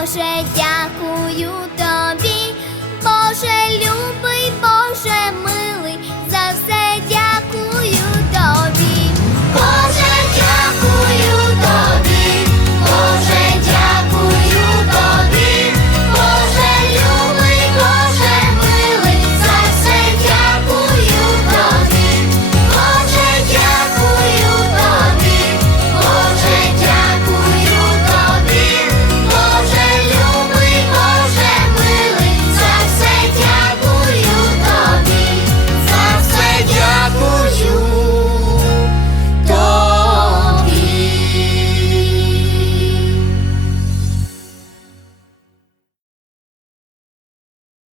Боже, дякую.